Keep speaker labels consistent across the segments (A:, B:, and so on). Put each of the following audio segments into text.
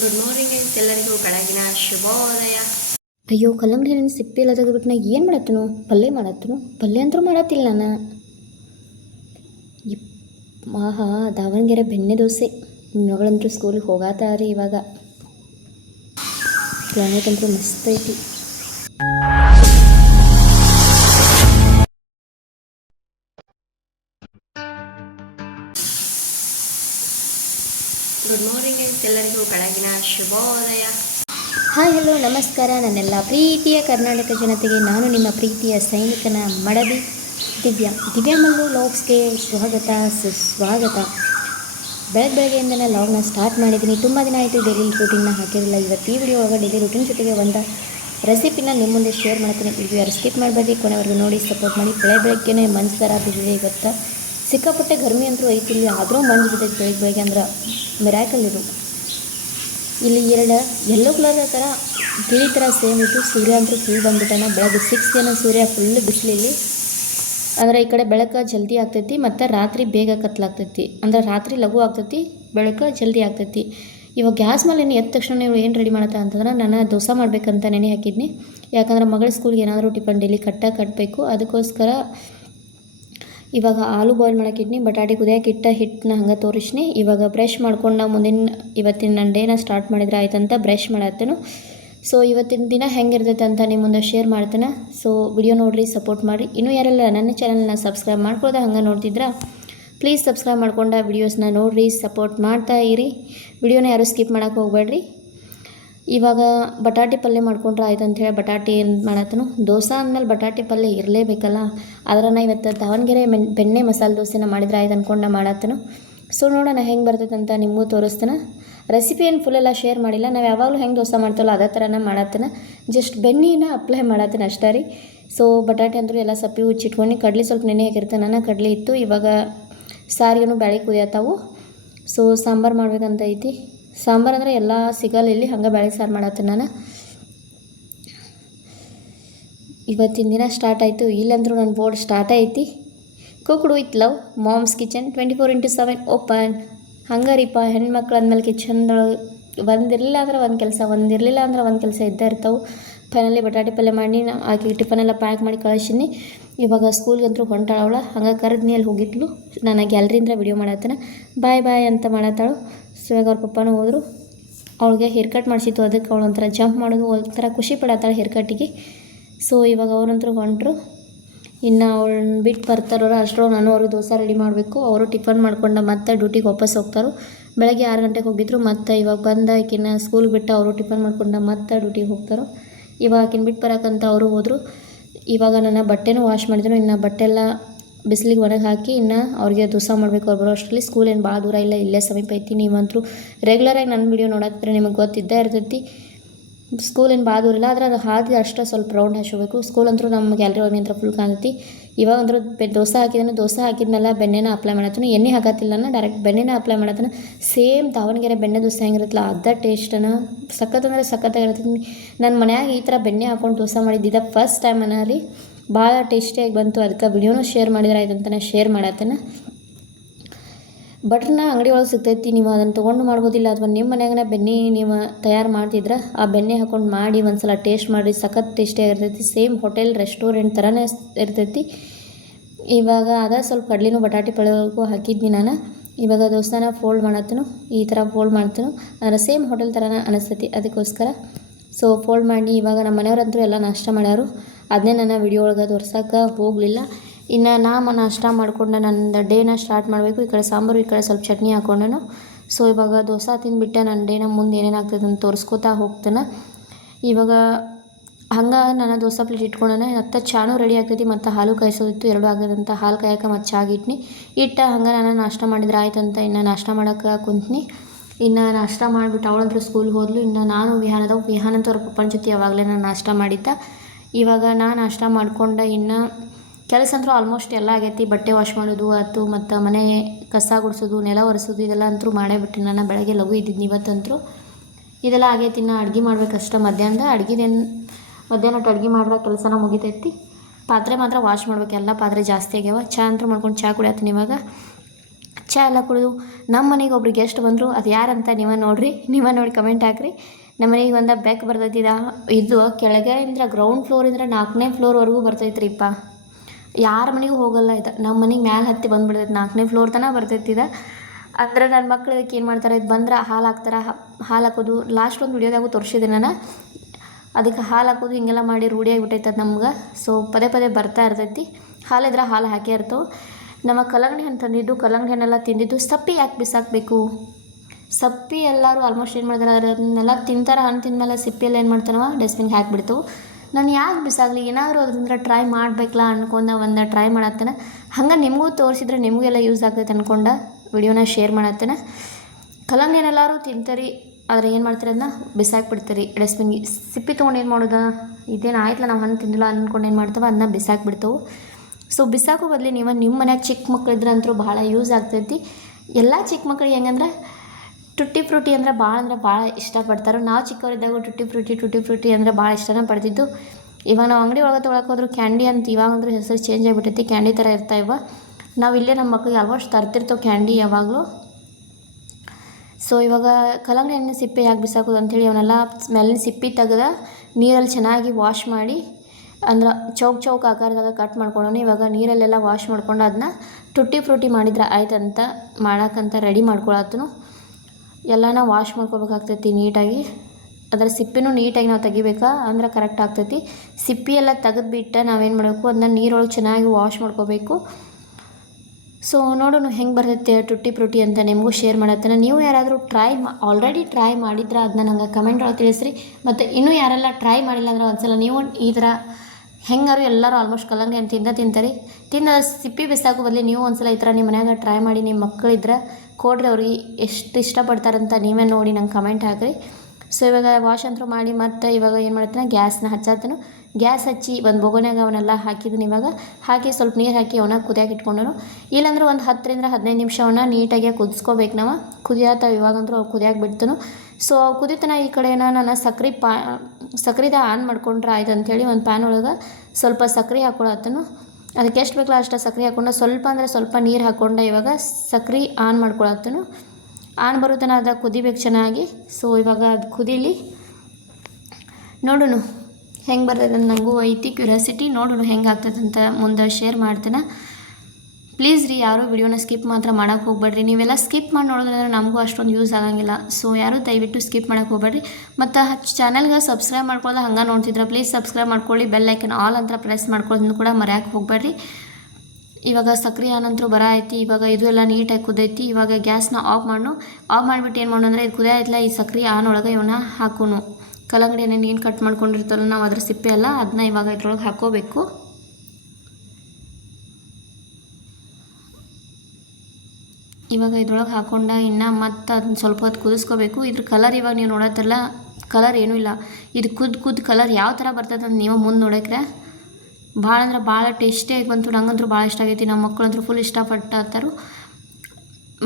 A: Good morning ಎಲ್ಲರಿಗೂ ಬೆಳಗಿನ ಶುಭೋದಯ.
B: ಅಯ್ಯೋ, ಕಲ್ಲಂಗಡಿ ಹಣ್ಣಿನ ಸಿಪ್ಪೆ ಎಲ್ಲ ತೆಗೆದ್ಬಿಟ್ಟು ನಾ ಏನು ಮಾಡತ್ತನು? ಪಲ್ಯ ಮಾಡತ್ತನು? ಪಲ್ಯ ಅಂತೂ ಮಾಡತ್ತಿಲ್ಲ ನಾನು ಇಪ್, ಆಹಾ, ದಾವಣಗೆರೆ ಬೆಣ್ಣೆ ದೋಸೆ. ಮಗಳಂತೂ ಸ್ಕೂಲಿಗೆ ಹೋಗಾತಾರಿ ಇವಾಗ. ಕ್ಲೈಮೇಟ್ ಅಂತೂ ಮಸ್ತ್ ಐತಿ.
A: ಬೆಳಗಿನ ಶುಭೋದಯ.
B: ಹಾಯ್, ಹಲೋ, ನಮಸ್ಕಾರ. ನನ್ನೆಲ್ಲ ಪ್ರೀತಿಯ ಕರ್ನಾಟಕ ಜನತೆಗೆ ನಾನು ನಿಮ್ಮ ಪ್ರೀತಿಯ ಸೈನಿಕನ ಮಡದಿ ದಿವ್ಯಾ. ದಿವ್ಯಾ ಮಲ್ಲು ಲಾಗ್ಸ್ಗೆ ಸ್ವಾಗತ ಸುಸ್ವಾಗತ. ಬೆಳಗ್ಗೆ ಬೆಳಗ್ಗೆಯಿಂದನೇ ಲಾಗ್ನ ಸ್ಟಾರ್ಟ್ ಮಾಡಿದ್ದೀನಿ. ತುಂಬ ದಿನ ಆಯಿತು ಡೈಲಿ ರೂಟೀನ್ನ ಹಾಕಿರಲಿಲ್ಲ. ಇವತ್ತು ಈ ವಿಡಿಯೋ ಒಳಗೆ ಡೈಲಿ ರೂಟೀನ್ ಜೊತೆಗೆ ಒಂದು ರೆಸಿಪಿನ ನಿಮ್ಮ ಮುಂದೆ ಶೇರ್ ಮಾಡ್ತೀನಿ. ವಿಡಿಯೋ ಯಾರು ಸ್ಕಿಪ್ ಮಾಡಬೇಡಿ ಕೊನೆವರೆಗೂ ನೋಡಿ ಸಪೋರ್ಟ್ ಮಾಡಿ. ಬೆಳೆ ಬೆಳಗ್ಗೆನೇ ಮಂಜು ಥರ ಬಿದ್ದಿದೆ ಇವತ್ತು ಸಿಕ್ಕಾಪಟ್ಟೆ ಗರ್ಮಿ ಅಂತೂ ಐತಿ ಇಲ್ಲಿ ಆದರೂ ಮಂಜು ಬಿದ್ದೈತೆ ಬೆಳಗ್ಗೆ ಬೆಳಗ್ಗೆ ಅಂದ್ರೆ ಮಿರಾಕಲ್ ಇದು. ಇಲ್ಲಿ ಎರಡು ಯೆಲ್ಲೋ ಕಲರ್ ಥರ ತಿಳಿ ಥರ ಸೇಮ್ ಇತ್ತು. ಸೂರ್ಯ ಅಂತೂ ಫುಲ್ ಬಂದ್ಬಿಟ್ಟಾನ. ಬೆಳಗ್ಗೆ ಸಿಕ್ಸ್ ದಿನ ಸೂರ್ಯ ಫುಲ್ ಬಿಸಿಲಿಲ್ಲಿ. ಅಂದರೆ ಈ ಕಡೆ ಬೆಳಕು ಜಲ್ದಿ ಆಗ್ತೈತಿ ಮತ್ತು ರಾತ್ರಿ ಬೇಗ ಕತ್ಲಾಗ್ತೈತಿ. ಅಂದ್ರೆ ರಾತ್ರಿ ಲಘು ಆಗ್ತೈತಿ, ಬೆಳಕು ಜಲ್ದಿ ಆಗ್ತೈತಿ. ಇವಾಗ ಗ್ಯಾಸ್ ಮೇಲೆ ಎದ್ದ ತಕ್ಷಣ ನೀವು ಏನು ರೆಡಿ ಮಾಡತ್ತ ಅಂತಂದ್ರೆ ನಾನು ದೋಸೆ ಮಾಡಬೇಕಂತ ನೆನೆ ಹಾಕಿದ್ನಿ. ಯಾಕಂದ್ರೆ ಮಗಳ ಸ್ಕೂಲ್ಗೆ ಏನಾದರೂ ಟಿಫನ್ ಡೈಲಿ ಕಟ್ಟಾಗಿ ಕಟ್ಟಬೇಕು ಅದಕ್ಕೋಸ್ಕರ ಇವಾಗ ಆಲೂ ಬಾಯ್ಲ್ ಮಾಡಕ್ಕಿಟ್ನಿ ಬಟಾಟೆ ಕುದಿಯೋಕೆ ಇಟ್ಟ ಹಿಟ್ಟನ್ನ ಹಂಗೆ ತೋರಿಸ್ನಿ. ಇವಾಗ ಬ್ರಷ್ ಮಾಡ್ಕೊಂಡು ಮುಂದಿನ ಇವತ್ತಿನ ನನ್ನ ಡೇನ ಸ್ಟಾರ್ಟ್ ಮಾಡಿದ್ರೆ ಆಯ್ತಂತ ಬ್ರಷ್ ಮಾಡತ್ತೇನು. ಸೊ ಇವತ್ತಿನ ದಿನ ಹೆಂಗಿರ್ತೈತೆ ಅಂತ ನಿಮ್ಮ ಮುಂದೆ ಶೇರ್ ಮಾಡ್ತೇನೆ. ಸೊ ವಿಡಿಯೋ ನೋಡಿರಿ ಸಪೋರ್ಟ್ ಮಾಡಿ ಇನ್ನೂ ಯಾರೆಲ್ಲ ನನ್ನ ಚಾನಲ್ನ ಸಬ್ಸ್ಕ್ರೈಬ್ ಮಾಡ್ಕೊಳ್ದೆ ಹಂಗೆ ನೋಡ್ತಿದ್ರ ಪ್ಲೀಸ್ ಸಬ್ಸ್ಕ್ರೈಬ್ ಮಾಡ್ಕೊಂಡ ವಿಡಿಯೋಸ್ನ ನೋಡಿರಿ ಸಪೋರ್ಟ್ ಮಾಡ್ತಾ ಇರಿ. ವಿಡಿಯೋನ ಯಾರು ಸ್ಕಿಪ್ ಮಾಡೋಕ್ಕೆ ಹೋಗ್ಬೇಡ್ರಿ. ಇವಾಗ ಬಟಾಟೆ ಪಲ್ಯ ಮಾಡ್ಕೊಂಡ್ರೆ ಆಯ್ತು ಅಂಥೇಳಿ ಬಟಾಟೆ ಏನು ಮಾಡತ್ತನು? ದೋಸೆ ಅಂದಮೇಲೆ ಬಟಾಟೆ ಪಲ್ಯ ಇರಲೇಬೇಕಲ್ಲ? ಅದನ್ನು ಇವತ್ತು ದಾವಣಗೆರೆ ಮೆನ್ ಬೆಣ್ಣೆ ಮಸಾಲೆ ದೋಸೆನ ಮಾಡಿದ್ರೆ ಆಯ್ತು ಅಂದ್ಕೊಂಡು ಮಾಡತ್ತನು? ಸೊ ನೋಡೋಣ ಹೆಂಗೆ ಬರ್ತೈತೆ ಅಂತ ನಿಮಗೂ ತೋರಿಸ್ತಾನೆ. ರೆಸಿಪಿ ಏನು ಫುಲ್ ಎಲ್ಲ ಶೇರ್ ಮಾಡಿಲ್ಲ. ನಾವು ಯಾವಾಗಲೂ ಹೆಂಗೆ ದೋಸೆ ಮಾಡ್ತೀವಲ್ಲ ಅದೇ ಥರನ ಮಾಡತ್ತನ. ಜಸ್ಟ್ ಬೆಣ್ಣೆನ ಅಪ್ಲೈ ಮಾಡತ್ತೇನೆ ಅಷ್ಟೇ ರೀ. ಸೊ ಬಟಾಟೆ ಅಂದರೂ ಎಲ್ಲ ಸಪ್ಪಿ ಹುಚ್ಚಿಟ್ಕೊಂಡು ಕಡ್ಲಿ ಸ್ವಲ್ಪ ನೆನೆ ಹಾಕಿರ್ತಾನೆ ನಾನು ಕಡ್ಲಿ ಇತ್ತು. ಇವಾಗ ಸಾರಿಗೂ ಬ್ಯಾಳಿ ಕುದಿಯತ್ತಾವು ಸೊ ಸಾಂಬಾರು ಮಾಡಬೇಕಂತ ಐತಿ. ಸಾಂಬಾರು ಅಂದರೆ ಎಲ್ಲ ಸಿಗಲ್ಲ ಇಲ್ಲಿ, ಹಂಗೆ ಬೇಳೆ ಸಾರು ಮಾಡತ್ತೆ ನಾನು. ಇವತ್ತಿನ ದಿನ ಸ್ಟಾರ್ಟ್ ಆಯಿತು. ಇಲ್ಲಂದ್ರೂ ನನ್ನ ಬೋರ್ಡ್ ಸ್ಟಾರ್ಟ್ ಐತಿ. Cooked with love mom's kitchen twenty four into seven open ಹಂಗಾರಿಪ್ಪ ಹೆಣ್ಮಕ್ಳು ಅಂದಮೇಲೆ ಕಿಚನ್ದೊಳಗೆ ಒಂದಿರಲಿಲ್ಲ ಅಂದ್ರೆ ಒಂದು ಕೆಲಸ ಒಂದಿರಲಿಲ್ಲ ಅಂದ್ರೆ ಒಂದು ಕೆಲಸ ಇದ್ದೇ ಇರ್ತಾವೆ. ಫೈನಲಿ ಬಟಾಟೆ ಪಲ್ಯ ಮಾಡಿ, ನಾ ಆಕೆ ಟಿಫನೆಲ್ಲ ಪ್ಯಾಕ್ ಮಾಡಿ ಕಳಿಸಿನಿ. ಇವಾಗ ಸ್ಕೂಲ್ಗಂತೂ ಹೊಂಟಾಳವಳ ಹಂಗೆ ಕರೆದ್ನಿ ಅಲ್ಲಿ ಹೋಗಿದ್ಲು. ನಾನು ಗ್ಯಾಲ್ರಿಯಿಂದ ವಿಡಿಯೋ ಮಾಡತ್ತಾನೆ. ಬಾಯ್ ಬಾಯ್ ಅಂತ ಮಾಡತ್ತಾಳು. ಇವಾಗ ಅವ್ರ ಪಪ್ಪನೂ ಹೋದರು. ಅವಳಿಗೆ ಹೇರ್ ಕಟ್ ಮಾಡಿಸಿತ್ತು. ಅದಕ್ಕೆ ಅವಳು ಒಂಥರ ಜಂಪ್ ಮಾಡೋದು, ಒಂಥರ ಖುಷಿ ಪಡತ್ತಾಳೆ ಹೇರ್ ಕಟ್ಟಿಗೆ ಸೊ ಇವಾಗ ಅವರಂತರೂ ಹೊಂಟರು. ಇನ್ನು ಅವಳನ್ನ ಬಿಟ್ಟು ಬರ್ತಾರೋ ಅಷ್ಟರೋ ನಾನು ಅವ್ರಿಗೆ ದೋಸೆ ರೆಡಿ ಮಾಡಬೇಕು. ಅವರು ಟಿಫನ್ ಮಾಡ್ಕೊಂಡು ಮತ್ತೆ ಡ್ಯೂಟಿಗೆ ವಾಪಸ್ ಹೋಗ್ತಾರೆ. ಬೆಳಗ್ಗೆ ಆರು ಗಂಟೆಗೆ ಹೋಗಿದ್ರು, ಮತ್ತೆ ಇವಾಗ ಬಂದ ಆಕಿನ ಸ್ಕೂಲ್ ಬಿಟ್ಟು ಅವರು ಟಿಫನ್ ಮಾಡ್ಕೊಂಡು ಮತ್ತೆ ಡ್ಯೂಟಿಗೆ ಹೋಗ್ತಾರೋ. ಇವಾಗ ಆಕಿನ ಬಿಟ್ಟು ಬರೋಕ್ಕಂತ ಅವರು ಹೋದರು. ಇವಾಗ ನನ್ನ ಬಟ್ಟೆನೂ ವಾಶ್ ಮಾಡಿದ್ರು. ಇನ್ನು ಬಟ್ಟೆ ಎಲ್ಲ ಬಿಸಿಲಿಗೆ ಒಣಗಿ ಹಾಕಿ ಇನ್ನು ಅವ್ರಿಗೆ ದೋಸ ಮಾಡಬೇಕು ಅವ್ರು ಬರೋ ಅಷ್ಟರಲ್ಲಿ ಸ್ಕೂಲ್ ಏನು ಭಾಳ ದೂರ ಇಲ್ಲ, ಇಲ್ಲೇ ಸಮೀಪ ಐತಿ, ನೀವಂತರೂ ರೆಗ್ಯುಲರಾಗಿ ನನ್ನ ವಿಡಿಯೋ ನೋಡತ್ತಿದ್ರೆ ನಿಮಗೆ ಗೊತ್ತಿದ್ದೇ ಇರ್ತೈತಿ. ಸ್ಕೂಲ್ ಏನು ಭಾಳ ದೂರ ಇಲ್ಲ, ಆದರೆ ಅದು ಹಾದಿ ಅಷ್ಟೇ ಸ್ವಲ್ಪ ರೌಂಡ್ ಹಚ್ಚಬೇಕು ಸ್ಕೂಲ್ ಅಂತೂ ನಮ್ಮ ಗ್ಯಾಲರಿ ಒಳಗೆ ಅಂತ ಫುಲ್ ಕಾಣ್ತೈತಿ. ಇವಾಗ ಅಂದ್ರೂ ಬೆ, ದೋಸೆ ಹಾಕಿದ್ರೆ ದೋಸೆ ಹಾಕಿದ್ಮೇಲೆ ಬೆಣ್ಣೆನ ಅಪ್ಲೈ ಮಾಡತ್ತೀನಿ ಎಣ್ಣೆ ಹಾಕತ್ತಿಲ್ಲ ನಾನು ಡೈರೆಕ್ಟ್ ಬೆಣ್ಣೆನ ಅಪ್ಲೈ ಮಾಡತ್ತನ ಸೇಮ್ ದಾವಣಗೆರೆ ಬೆಣ್ಣೆ ದೋಸೆ ಹೆಂಗಿರುತ್ತಲ್ಲ, ಅದ ಟೇಸ್ಟನ ಸಖತ್ ಅಂದರೆ ನನ್ನ ಮನ್ಯಾಗ ಈ ಥರ ಬೆಣ್ಣೆ ಹಾಕೊಂಡು ದೋಸೆ ಮಾಡಿದ್ದಿದ್ದ ಫಸ್ಟ್ ಟೈಮ್ ಅನ್ನ ಭಾಳ ಟೇಸ್ಟಿಯಾಗಿ ಬಂತು. ಅದಕ್ಕೆ ವಿಡಿಯೋನೂ ಶೇರ್ ಮಾಡಿದ್ರೆ ಆಯ್ತು ಶೇರ್ ಮಾಡತ್ತೇನೆ. ಬಟ್ರನ್ನ ಅಂಗಡಿ ಒಳಗೆ ಸಿಗ್ತೈತಿ. ನೀವು ಅದನ್ನು ತೊಗೊಂಡು ಮಾಡ್ಬೋದಿಲ್ಲ. ಅಥವಾ ನಿಮ್ಮ ಮನ್ಯಾಗನ ಬೆಣ್ಣೆ ನೀವು ತಯಾರು ಮಾಡ್ತಿದ್ರೆ ಆ ಬೆಣ್ಣೆ ಹಾಕೊಂಡು ಮಾಡಿ ಒಂದ್ಸಲ ಟೇಸ್ಟ್ ಮಾಡಿ ಸಖತ್ ಟೇಸ್ಟಿಯಾಗಿರ್ತೈತಿ. ಸೇಮ್ ಹೋಟೆಲ್, ರೆಸ್ಟೋರೆಂಟ್ ಥರನೇ ಇರ್ತೈತಿ. ಇವಾಗ ಅದ ಸ್ವಲ್ಪ ಕಡ್ಲಿನೂ ಬಟಾಟೆ ಪಳಗೂ ಹಾಕಿದ್ನಿ ನಾನು. ಇವಾಗ ದೋಸ್ತಾನ ಫೋಲ್ಡ್ ಮಾಡತ್ತನು. ಈ ಥರ ಫೋಲ್ಡ್ ಮಾಡ್ತೇನೆ. ಅಂದರೆ ಸೇಮ್ ಹೋಟೆಲ್ ಥರನೇ ಅನಿಸ್ತೈತಿ. ಅದಕ್ಕೋಸ್ಕರ. ಸೊ ಫೋಲ್ಡ್ ಮಾಡಿ ಇವಾಗ ನಮ್ಮ ಮನೆಯವ್ರಂತೂ ಎಲ್ಲ ನಾಷ್ಟ ಮಾಡ್ಯಾರು. ಅದನ್ನೇ ನನ್ನ ವಿಡಿಯೋ ಒಳಗೆ ತೋರ್ಸೋಕೆ ಹೋಗಲಿಲ್ಲ. ಇನ್ನು ನಾನು ನಾಷ್ಟ ಮಾಡ್ಕೊಂಡು ನನ್ನ ಡೇನ ಸ್ಟಾರ್ಟ್ ಮಾಡಬೇಕು. ಈ ಕಡೆ ಸಾಂಬಾರು, ಈ ಕಡೆ ಸ್ವಲ್ಪ ಚಟ್ನಿ ಹಾಕ್ಕೊಂಡೇನು ಸೊ ಇವಾಗ ದೋಸೆ ತಿಂದುಬಿಟ್ಟೆ. ನನ್ನ ಡೇನ ಮುಂದೆ ಏನೇನು ಆಗ್ತದೆ ಅಂತ ತೋರಿಸ್ಕೊತಾ ಹೋಗ್ತಾನೆ. ಇವಾಗ ಹಂಗೆ ನಾನು ದೋಸೆ ಪ್ಲೇಟ್ ಇಟ್ಕೊಂಡೆ ಮತ್ತು ಚಾನೂ ರೆಡಿ ಆಗ್ತೈತಿ, ಮತ್ತು ಹಾಲು ಕಾಯಿಸೋದಿತ್ತು. ಎರಡು ಆಗದಂತ ಹಾಲು ಕಾಯಕ್ಕೆ ಮತ್ತು ಚಾಗಿಟ್ನಿ ಇಟ್ಟ ಹಂಗೆ ನಾನು ನಾಷ್ಟ ಮಾಡಿದ್ರೆ ಅಂತ ಇನ್ನು ನಾಷ್ಟ ಮಾಡೋಕೆ ಕುಂತಿನಿ. ಇನ್ನು ನಾಷ್ಟ ಮಾಡಿಬಿಟ್ಟು ಅವಳಂತೂ ಸ್ಕೂಲ್ಗೆ ಹೋದ್ಲು. ಇನ್ನು ನಾನು ವಿಹಾನದ ವಿಹಾನ್ ಅವ್ರ ಪಪ್ಪನ ಜೊತೆ ಯಾವಾಗಲೇ ನಾನು ನಾಷ್ಟ ಮಾಡಿದ್ದ. ಇವಾಗ ನಾನು ನಾಷ್ಟ ಮಾಡ್ಕೊಂಡು ಇನ್ನು ಕೆಲಸ ಅಂತೂ ಆಲ್ಮೋಸ್ಟ್ ಎಲ್ಲ ಆಗೈತಿ. ಬಟ್ಟೆ ವಾಶ್ ಮಾಡೋದು ಆಯ್ತು ಮತ್ತು ಮನೆ ಕಸ ಗುಡಿಸೋದು, ನೆಲ ಒರೆಸೋದು ಇದೆಲ್ಲ ಅಂತೂ ಮಾಡೇ ಬಿಟ್ಟು ನಾನು ಬೆಳಗ್ಗೆ ಲಘು ಇದ್ದಿದ್ದು ಇವತ್ತಂತೂ ಇದೆಲ್ಲ ಆಗೈತಿ, ಇನ್ನು ಅಡುಗೆ ಮಾಡ್ಬೇಕಷ್ಟ ಮಧ್ಯಾಹ್ನದ ಅಡುಗೆದೇನು ಮಧ್ಯಾಹ್ನ ಅಡುಗೆ ಮಾಡಿದ ಕೆಲಸನ ಮುಗಿತೈತಿ. ಪಾತ್ರೆ ಮಾತ್ರ ವಾಶ್ ಮಾಡ್ಬೇಕು. ಎಲ್ಲ ಪಾತ್ರೆ ಜಾಸ್ತಿ ಆಗ್ಯಾವ. ಚಾ ಅಂತೂ ಮಾಡ್ಕೊಂಡು ಚಾ ಕುಡಿಯತ್ತೀನಿ ಇವಾಗ. ಚಹಾ ಎಲ್ಲ ಕುಡಿದು ನಮ್ಮ ಮನೆಗೆ ಒಬ್ರು ಗೆಸ್ಟ್ ಬಂದರು. ಅದು ಯಾರಂತ ನೀವೇ ನೋಡ್ರಿ. ನೀವೇ ನೋಡಿ ಕಮೆಂಟ್ ಹಾಕ್ರಿ. ನಮ್ಮ ಮನೆಗೆ ಒಂದು ಬೆಕ್ ಬರ್ತೈತಿದ ಇದು ಕೆಳಗೆ ಇಂದ್ರೆ ಗ್ರೌಂಡ್ ಫ್ಲೋರಿಂದ ನಾಲ್ಕನೇ ಫ್ಲೋರ್ವರೆಗೂ ಬರ್ತೈತ್ರಿಪ್ಪ. ಯಾರ ಮನೆಗೂ ಹೋಗಲ್ಲ ಇದು ನಮ್ಮ ಮನೆಗೆ ಮ್ಯಾಲೆ ಹತ್ತಿ ಬಂದ್ಬಿಡ್ತೈತೆ ನಾಲ್ಕನೇ ಫ್ಲೋರ್ ತನಕ ಬರ್ತೈತಿದ ಅಂದ್ರೆ ನನ್ನ ಮಕ್ಳು ಇದಕ್ಕೆ ಏನು ಮಾಡ್ತಾರೆ, ಇದು ಬಂದ್ರೆ ಹಾಲು ಹಾಕ್ತಾರೆ ಹಾಲು ಹಾಕೋದು. ಲಾಸ್ಟ್ ಒಂದು ವಿಡಿಯೋದಾಗೂ ತೋರಿಸಿದೆ ನಾನು. ಅದಕ್ಕೆ ಹಾಲು ಹಾಕೋದು ಹಿಂಗೆಲ್ಲ ಮಾಡಿ ರೂಢಿಯಾಗಿಬಿಟ್ಟೈತೆ ಅದು ನಮ್ಗೆ. ಸೊ ಪದೇ ಪದೇ ಬರ್ತಾ ಇರ್ತೈತಿ. ಹಾಲಿದ್ರೆ ಹಾಲು ಹಾಕೇ ಇರ್ತವೆ. ನಮ್ಮ ಕಲ್ಲಂಗಡಿ ಹಣ್ಣು ತಂದಿದ್ದು, ಕಲ್ಲಂಗಡಿ ಹಣ್ಣೆಲ್ಲ ತಿಂದಿದ್ದು, ಸಪ್ಪಿ ಯಾಕೆ ಬಿಸಾಕಬೇಕು? ಸಪ್ಪಿ ಎಲ್ಲರೂ ಆಲ್ಮೋಸ್ಟ್ ಏನು ಮಾಡ್ತಾರೆ, ಅದನ್ನೆಲ್ಲ ತಿಂತಾರೆ, ಹಣ್ಣು ತಿಂದಮೇಲೆ ಸಿಪ್ಪಿ ಎಲ್ಲ ಏನು ಮಾಡ್ತಾನವ ಡಸ್ಟ್ಬಿನ್ಗೆ ಹಾಕಿಬಿಡ್ತು ನಾನು ಯಾಕೆ ಬಿಸಾಗಲಿ ಏನಾದರೂ ಅದರಿಂದ ಟ್ರೈ ಮಾಡ್ಬೇಕಲ್ಲ ಅನ್ಕೊಂಡ, ಒಂದು ಟ್ರೈ ಮಾಡತ್ತೇನೆ. ಹಂಗೆ ನಿಮಗೂ ತೋರಿಸಿದ್ರೆ ನಿಮಗೆಲ್ಲ ಯೂಸ್ ಆಗ್ತೈತೆ ಅಂದ್ಕೊಂಡ ವಿಡಿಯೋನ ಶೇರ್ ಮಾಡತ್ತೇನೆ. ಕಲಂಗೇನೆಲ್ಲರೂ ತಿಂತಾರಿ, ಆದರೆ ಏನು ಮಾಡ್ತಾರೆ ಅದನ್ನ ಬಿಸಾಕ್ಬಿಡ್ತಾರೆ. ಡಸ್ಟ್ಬಿನ್ಗೆ ಸಿಪ್ಪಿ ತೊಗೊಂಡು ಏನು ಮಾಡೋದು? ಇದೇನು ಆಯ್ತಲ್ಲ ನಾವು ಹಣ್ಣು ತಿಂದಿಲ್ಲ ಅಂದ್ಕೊಂಡು ಏನು ಮಾಡ್ತಾವೆ ಅದನ್ನ ಬಿಸಾಕ್ಬಿಡ್ತಾವೆ. ಸೊ ಬಿಸಾಕೋ ಬದಲಿ ನೀವು ನಿಮ್ಮ ಮನ್ಯಾಗ ಚಿಕ್ಕ ಮಕ್ಕಳಿದ್ರಂತರೂ ಭಾಳ ಯೂಸ್ ಆಗ್ತೈತಿ. ಎಲ್ಲ ಚಿಕ್ಕ ಮಕ್ಳಿಗೆ ಹೆಂಗಂದ್ರೆ ಟುಟ್ಟಿ ಫ್ರೂಟಿ ಅಂದ್ರೆ ಭಾಳ ಅಂದ್ರೆ ಭಾಳ ಇಷ್ಟಪಡ್ತಾರೆ. ನಾವು ಚಿಕ್ಕವರಿದ್ದಾಗ ಟುಟ್ಟಿ ಫ್ರೂಟಿ ಟುಟ್ಟಿ ಫ್ರೂಟಿ ಅಂದರೆ ಭಾಳ ಇಷ್ಟನೇ ಪಡ್ತಿದ್ದು. ಇವಾಗ ನಾವು ಅಂಗಡಿ ಒಳಗೆ ತೊಗೊಳಕ್ಕೆ ಹೋದ್ರು ಕ್ಯಾಂಡಿ ಅಂತ ಇವಾಗ ಅಂದ್ರೆ ಹೆಸರು ಚೇಂಜ್ ಆಗಿಬಿಟ್ಟೈತಿ ಕ್ಯಾಂಡಿ ಥರ ಇರ್ತಾ ಇವ. ನಾವು ಇಲ್ಲೇ ನಮ್ಮ ಮಕ್ಕಳಿಗೆ ಆಲ್ಮೋಸ್ಟ್ ತರ್ತಿರ್ತೇವೆ ಕ್ಯಾಂಡಿ ಯಾವಾಗಲೂ. ಸೊ ಇವಾಗ ಕಲ್ಲಂಗಡಿ ಹಣ್ಣಿನ ಸಿಪ್ಪೆ ಯಾಕೆ ಬಿಸಾಕೋದು ಅಂಥೇಳಿ ಅವನ್ನೆಲ್ಲ ಸ್ಮೆಲ್ಲಿನ ಸಿಪ್ಪಿ ತೆಗೆದ ನೀರಲ್ಲಿ ಚೆನ್ನಾಗಿ ವಾಶ್ ಮಾಡಿ, ಅಂದ್ರೆ ಚೌಕ್ ಚೌಕ್ ಆಕಾರದಾಗ ಕಟ್ ಮಾಡ್ಕೊಂಡು ಇವಾಗ ನೀರಲ್ಲೆಲ್ಲ ವಾಶ್ ಮಾಡ್ಕೊಂಡು ಅದನ್ನ ಟುಟ್ಟಿ ಫ್ರೂಟಿ ಮಾಡಿದ್ರೆ ಆಯ್ತಂತ ಮಾಡೋಕ್ಕಂತ ರೆಡಿ ಮಾಡ್ಕೊಳತ್ತನು ಎಲ್ಲನ ವಾಶ್ ಮಾಡ್ಕೋಬೇಕಾಗ್ತೈತಿ ನೀಟಾಗಿ. ಅದರ ಸಿಪ್ಪಿನೂ ನೀಟಾಗಿ ನಾವು ತೆಗಿಬೇಕಾ? ಅಂದ್ರೆ ಕರೆಕ್ಟ್ ಆಗ್ತೈತಿ. ಸಿಪ್ಪಿ ಎಲ್ಲ ತೆಗೆದ್ಬಿಟ್ಟು ನಾವೇನು ಮಾಡಬೇಕು? ಅದನ್ನ ನೀರೊಳಗೆ ಚೆನ್ನಾಗಿ ವಾಶ್ ಮಾಡ್ಕೋಬೇಕು. ಸೊ ನೋಡೋಣ ಹೆಂಗೆ ಬರ್ತೈತೆ ಟುಟ್ಟಿ ಪ್ರುಟಿ ಅಂತ ನಿಮಗೂ ಶೇರ್ ಮಾಡತ್ತೇನೆ. ನೀವು ಯಾರಾದರೂ ಟ್ರೈ ಮಾ ಆಲ್ರೆಡಿ ಟ್ರೈ ಮಾಡಿದ್ರೆ ಅದನ್ನ ನಂಗೆ ಕಮೆಂಟ್ ಒಳಗೆ ತಿಳಿಸ್ರಿ. ಮತ್ತು ಇನ್ನೂ ಯಾರೆಲ್ಲ ಟ್ರೈ ಮಾಡಿಲ್ಲ ಅಂದ್ರೆ ಒಂದ್ಸಲ ನೀವು ಈ ಥರ ಹೆಂಗಾರು ಎಲ್ಲರೂ ಆಲ್ಮೋಸ್ಟ್ ಕಲ್ಲಂಗಡಿ ಹಣ್ಣು ತಿಂದ ತಿಂತಾರೆ. ತಿಂದ ಸಿಪ್ಪಿ ಬಿಸಾಕೋ ಬದಲಿ ನೀವು ಒಂದ್ಸಲ ಈ ಥರ ನಿಮ್ಮ ಮನ್ಯಾಗ ಟ್ರೈ ಮಾಡಿ ನಿಮ್ಮ ಮಕ್ಕಳಿದ್ರೆ ಕೊಡ್ರಿ ಅವ್ರಿಗೆ ಎಷ್ಟು ಇಷ್ಟಪಡ್ತಾರಂತ ನೀವೇ ನೋಡಿ ನಂಗೆ ಕಮೆಂಟ್ ಹಾಕಿರಿ. ಸೊ ಇವಾಗ ವಾಶ್ ಅಂತೂ ಮಾಡಿ ಮತ್ತು ಇವಾಗ ಏನು ಮಾಡ್ತಾನೆ, ಗ್ಯಾಸ್ನ ಹಚ್ಚತ್ತನು ಗ್ಯಾಸ್ ಹಚ್ಚಿ ಒಂದು ಬೊಗೋನ್ಯಾಗ ಅವನ್ನೆಲ್ಲ ಹಾಕಿದ್ದೀನಿ ಇವಾಗ. ಹಾಕಿ ಸ್ವಲ್ಪ ನೀರು ಹಾಕಿ ಅವನ್ನ ಕುದಿಯಾಕೆ ಇಟ್ಕೊಂಡನು. ಇಲ್ಲಾಂದ್ರೆ ಒಂದು ಹತ್ತರಿಂದ ಹದಿನೈದು ನಿಮಿಷ ಅವನ್ನ ನೀಟಾಗಿ ಕುದಿಸ್ಕೋಬೇಕು ನಾವು. ಕುದಿಯಾತ ಇವಾಗಂದ್ರೂ ಅವ್ರು ಕುದಿಯಾಕೆ ಬಿಡ್ತನು. ಸೊ ಕುದಿತನ ಈ ಕಡೆನ ನಾನು ಸಕ್ರೆ ಪಾ ಸಕ್ರೆದ ಆನ್ ಮಾಡ್ಕೊಂಡ್ರೆ ಆಯ್ತು ಅಂಥೇಳಿ ಒಂದು ಪ್ಯಾನ್ ಒಳಗೆ ಸ್ವಲ್ಪ ಸಕ್ರೆ ಹಾಕೊಳತ್ತನು. ಅದಕ್ಕೆ ಎಷ್ಟು ಬೇಕಲ್ಲ ಅಷ್ಟು ಸಕ್ರೆ ಹಾಕೊಂಡು, ಸ್ವಲ್ಪ ಅಂದರೆ ಸ್ವಲ್ಪ ನೀರು ಹಾಕ್ಕೊಂಡೆ ಇವಾಗ ಸಕ್ರೆ ಆನ್ ಮಾಡ್ಕೊಳತ್ತನು. ಆನ್ ಬರುತ್ತನ ಅದು ಕುದಿಬೇಕು ಚೆನ್ನಾಗಿ. ಸೊ ಇವಾಗ ಅದು ಕುದೀಲಿ. ನೋಡೋಣ ಹೆಂಗೆ ಬರ್ತದೆ ನನಗೂ ಐತಿ ಕ್ಯೂರಿಯಾಸಿಟಿ ನೋಡೋಣ ಹೆಂಗೆ ಆಗ್ತದಂತ ಮುಂದೆ ಶೇರ್ ಮಾಡ್ತೇನೆ. ಪ್ಲೀಸ್ ರೀ, ಯಾರೂ ವಿಡಿಯೋನ ಸ್ಕಿಪ್ ಮಾತ್ರ ಮಾಡೋಕ್ಕೆ ಹೋಗ್ಬೇಡ್ರಿ. ನೀವೆಲ್ಲ ಸ್ಕಿಪ್ ಮಾಡಿ ನೋಡೋದ್ರಿಂದ ನಮಗೂ ಅಷ್ಟೊಂದು ಯೂಸ್ ಆಗೋಂಗಿಲ್ಲ. ಸೊ ಯಾರೂ ದಯವಿಟ್ಟು ಸ್ಕಿಪ್ ಮಾಡೋಕ್ಕೆ ಹೋಗ್ಬೇಡ್ರಿ. ಮತ್ತು ಚಾನಲ್ಗೆ ಸಬ್ಸ್ಕ್ರೈಬ್ ಮಾಡ್ಕೊಳ್ಳೋದು ಹಂಗೆ ನೋಡ್ತಿದ್ರೆ ಪ್ಲೀಸ್ ಸಬ್ಸ್ಕ್ರೈಬ್ ಮಾಡ್ಕೊಳ್ಳಿ ಬೆಲ್ ಐಕನ್ ಆಲ್ ಅಂತ ಪ್ರೆಸ್ ಮಾಡ್ಕೊಳ್ಳೋದನ್ನು ಕೂಡ ಮರ್ಯಾಕೆ ಹೋಗ್ಬೇಡ್ರಿ. ಇವಾಗ ಸಕ್ರೆ ಆನಂತರ ಬರ ಐತಿ ಇವಾಗ ಇದು ಎಲ್ಲ ನೀಟಾಗಿ ಕುದೈತಿ, ಇವಾಗ ಗ್ಯಾಸ್ನ ಆಫ್ ಮಾಡು. ಆಫ್ ಮಾಡಿಬಿಟ್ಟು ಏನು ಮಾಡೋಣ ಅಂದರೆ, ಇದು ಕುದಿಯಾಯ್ತಲ್ಲ ಈ ಸಕ್ರಿ ಆನ್ ಒಳಗೆ ಇವನ್ನ ಹಾಕೋನು. ಕಲ್ಲಂಗಡಿ ನೀನು ಕಟ್ ಮಾಡ್ಕೊಂಡಿರ್ತಲ್ಲ ನಾವು ಅದ್ರ ಸಿಪ್ಪೆ ಎಲ್ಲ ಅದನ್ನ ಇವಾಗ ಇದ್ರೊಳಗೆ ಹಾಕೋಬೇಕು. ಇವಾಗ ಇದ್ರೊಳಗೆ ಹಾಕೊಂಡ ಇನ್ನು ಮತ್ತು ಅದನ್ನ ಸ್ವಲ್ಪ ಹೊತ್ತು ಕುದಿಸ್ಕೋಬೇಕು. ಇದ್ರ ಕಲರ್ ಇವಾಗ ನೀವು ನೋಡತ್ತಲ್ಲ ಕಲರ್ ಏನೂ ಇಲ್ಲ. ಇದು ಕುದ್ದು ಕುದ್ದು ಕಲರ್ ಯಾವ ಥರ ಬರ್ತದೆ ಅಂತ ನೀವು ಮುಂದೆ ನೋಡೋಕ್ರೆ ಭಾಳ ಅಂದ್ರೆ ಭಾಳ ಟೇಸ್ಟಿಯಾಗಿ ಬಂತು. ನಂಗಂತೂ ಭಾಳ ಇಷ್ಟ ಆಗೈತಿ. ನಮ್ಮ ಮಕ್ಕಳಂತೂ ಫುಲ್ ಇಷ್ಟಪಟ್ಟಾರು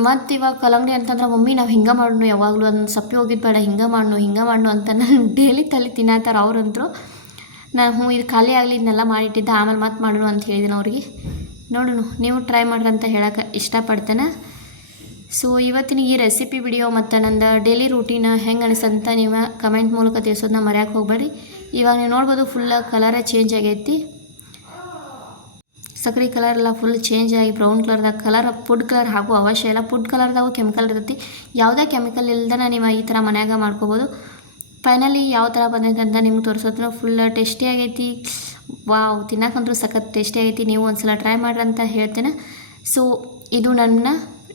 B: ಮತ್ತು ಇವಾಗ ಕಲಂಗಡಿ ಅಂತಂದ್ರೆ ಮಮ್ಮಿ ನಾವು ಹಿಂಗೆ ಮಾಡೋಣ ಯಾವಾಗಲೂ. ಅದನ್ನ ಸಪ್ಪೆ ಹೋಗಿದ್ದು ಬೇಡ, ಹಿಂಗೆ ಮಾಡೋಣ ಹಿಂಗೆ ಮಾಡೋಣ ಅಂತ ನಾನು ಡೈಲಿ ತಲೆ ತಿನ್ನತ್ತಾರೆ ಅವ್ರಂತರು. ನಾನು ಹ್ಞೂ ಇದು ಖಾಲಿ ಆಗಲಿ ಇದನ್ನೆಲ್ಲ ಮಾಡಿಟ್ಟಿದ್ದೆ, ಆಮೇಲೆ ಮತ್ತೆ ಮಾಡೋಣ ಅಂತ ಹೇಳಿದ್ದೀನಿ ಅವ್ರಿಗೆ. ನೋಡೋಣ, ನೀವು ಟ್ರೈ ಮಾಡ್ರಿ ಅಂತ ಹೇಳಕ್ಕೆ ಇಷ್ಟಪಡ್ತೇನೆ. ಸೊ ಇವತ್ತಿನ ಈ ರೆಸಿಪಿ ವಿಡಿಯೋ ಮತ್ತು ನಂದು ಡೈಲಿ ರೂಟೀನ್ ಹೆಂಗೆ ಅನಿಸಂತ ನೀವು ಕಮೆಂಟ್ ಮೂಲಕ ತಿಳಿಸೋದನ್ನ ಮರೆಯೋಕೆ ಹೋಗಬೇಡಿ ಇವಾಗ ನೀವು ನೋಡ್ಬೋದು ಫುಲ್ ಕಲರೇ ಚೇಂಜ್ ಆಗೈತಿ. ಸಕ್ರೆ ಕಲರ್ ಎಲ್ಲ ಫುಲ್ ಚೇಂಜ್ ಆಗಿ ಬ್ರೌನ್ ಕಲರ್ದಾಗ ಕಲರ್ ಫುಡ್ ಕಲರ್ ಹಾಕೋ ಅವಶ್ಯ ಇಲ್ಲ. ಫುಡ್ ಕಲರ್ದಾಗೂ ಕೆಮಿಕಲ್ ಇರ್ತೈತಿ. ಯಾವುದೇ ಕೆಮಿಕಲ್ ಇಲ್ದನ ನೀವು ಈ ಥರ ಮನ್ಯಾಗ ಮಾಡ್ಕೋಬೋದು. ಫೈನಲಿ ಯಾವ ಥರ ಬಂದೈತೆ ಅಂತ ನಿಮ್ಗೆ ತೋರಿಸೋದ್ರ ಫುಲ್ ಟೇಸ್ಟಿ ಆಗೈತಿ. ವಾವ್ ತಿನ್ನಕ್ಕಂದ್ರೂ ಸಖತ್ ಟೇಸ್ಟಿ ಆಗೈತಿ. ನೀವು ಒಂದು ಸಲ ಟ್ರೈ ಮಾಡ್ರಿ ಅಂತ ಹೇಳ್ತೇನೆ. ಸೊ ಇದು ನನ್ನ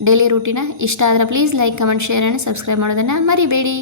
B: ಡೈಲಿ ರೂಟೀನ ಇಷ್ಟ ಆದರೆ please like comment share and subscribe ಮಾಡೋದನ್ನು ಮರಿಬೇಡಿ.